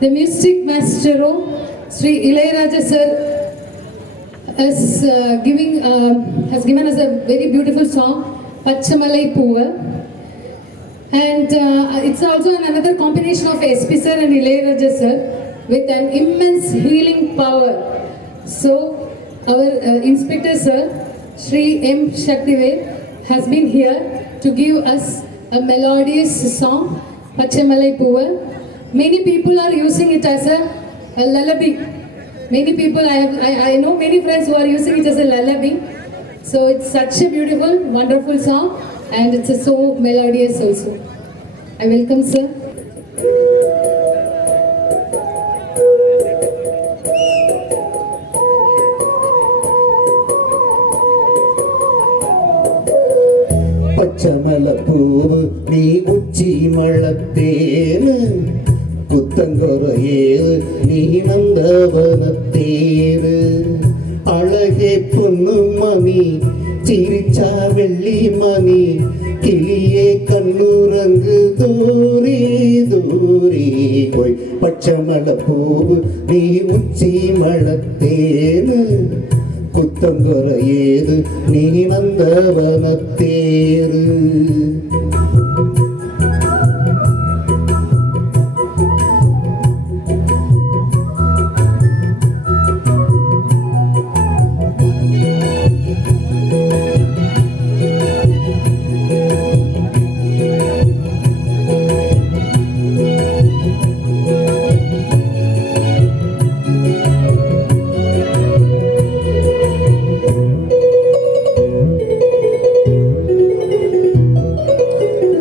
The music maestro, Sri Ilayaraja sir, has given us a very beautiful song, Pachamalai Poova. And it's also another combination of SP sir and Ilayaraja sir with an immense healing power. So our inspector sir, Sri M. Shaktivel, has been here to give us a melodious song, Pachamalai Poova. Many people are using it as a lullaby. Many people, I know many friends who are using it as a lullaby. So it's such a beautiful, wonderful song, and it's so melodious also. I welcome sir. பச்சமலப்பூவு நீ உச்சி மழத்தேனு குத்தங்கொரையேது நீ நந்தவனத்தேரு அழகே பொண்ணு மணி சிரிச்சா வெள்ளி மணி கிளியே கண்ணுரங்கு தூரி தூரி போய் பச்சமலப்பூவு நீ உச்சி மழத்தேனு குத்தங்கொரையேது நீ நந்தவனத்தேரு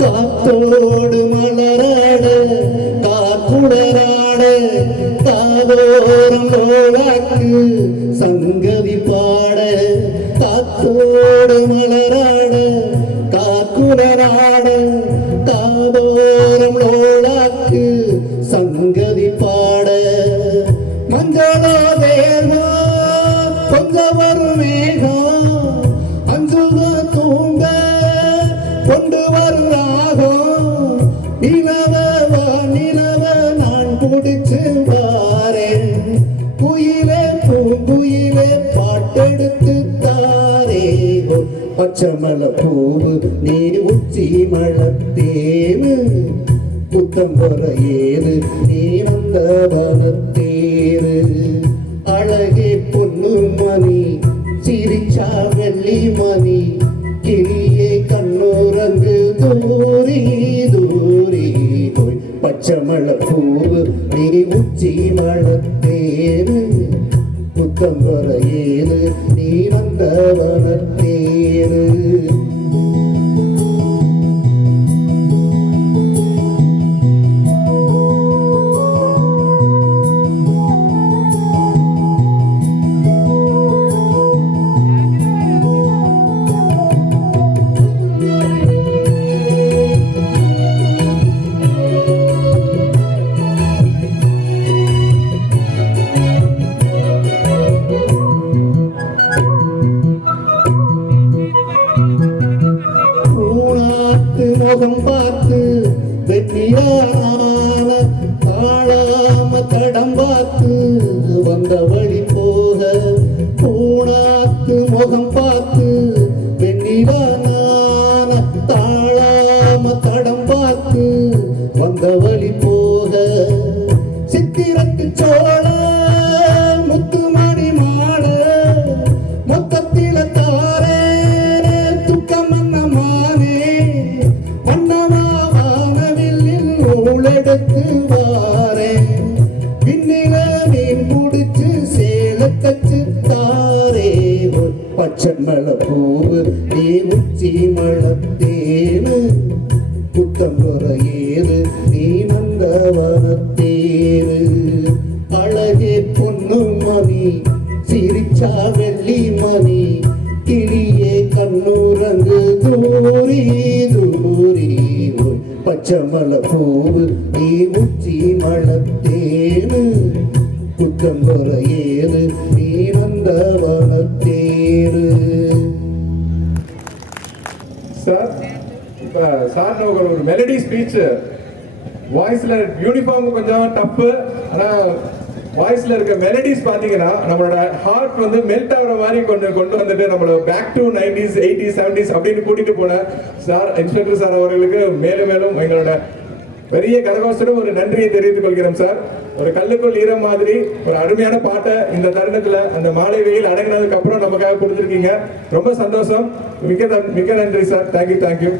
காத்தோடு மலராட காக்குடராட காதோரம் லோலாக்கு சங்கதி பாட காத்தோடு மலராட காக்குடராட காதோரம் லோலாக்கு சங்கதி பாட மஞ்சளோ தேவா கொஞ்சம் வரும் மேகம் அஞ்சுக தூங்க கொண்டு வரும் ராகம் நிலவ நான் பிடிச்சு வாரேன் குயிலே பூங்குயிலே பாட்டெடுத்து தாரே பச்சமல பூவு நீ உச்சி மழத்தேனு புத்தம்பொறையேது நீ நந்தவனத்தேரு அழகே பொண்ணு மணி சிரிச்சா வெள்ளி மணி கிளியே கண்ணுரங்கு தூரி தூரி போய் பச்சமலப்பூவு நீ உச்சி மழத்தேரு புத்தம்பொறையேது நீ நந்தவனத்தேரு முகம் பார்த்து வெற்றியான தாழாம தடம் பார்த்து வந்த வழி போக பூனாத்து முகம் பார்த்து வெண்ணிலான தாழாம தடம் பார்த்து வந்த வழி போக சித்திரத்து சோழ முத்துமணி மாட மொத்தத்தில தாரே எடுத்து வாரேன் பின்னில மீன் முடிச்சு சேல கச்சு தாரே பச்சமல பூவு நீ உச்சி மழத்தேனு புத்தம்பொறையேது நீ நந்தவனத்தேரு அழகே பொண்ணு மணி சிரிச்சா வெள்ளி மணி கிளியே கண்ணுரங்கு தூரி தூரி பச்சமலப்பூவு நீ உச்சி மழத்தேனு புத்தம்பொறையேது நீ நந்தவனத்தேரு. சார் சார் ஒரு மெலடி ஸ்பீச் வாய்ஸ்ல யூனிஃபார்ம் கொஞ்சம் டஃப் ஆனா வாய்ஸ்ல இருக்க மெலடிஸ் பாத்தீங்கன்னா நம்மளோட ஹார்ட் வந்து மெல்ட் ஆகுற மாதிரி கொண்டு வந்துட்டு நம்மள back to 90s 80s 70s அப்படின்னு கூட்டிட்டு போன சார் இன்ஸ்பெக்டர் சார் அவர்களுக்கு மேலும் மேலும் எங்களோட பெரிய கரகோஷத்துடன் ஒரு நன்றியை தெரிவித்துக் கொள்கிறோம் சார். ஒரு கல்லுக்குள் ஈரம் மாதிரி ஒரு அருமையான பாட்டை இந்த தருணத்துல அந்த மாலை வெயில் அடங்கினதுக்கு அப்புறம் நமக்காக கொடுத்துருக்கீங்க. ரொம்ப சந்தோஷம். மிக்க நன்றி சார். தேங்க்யூ.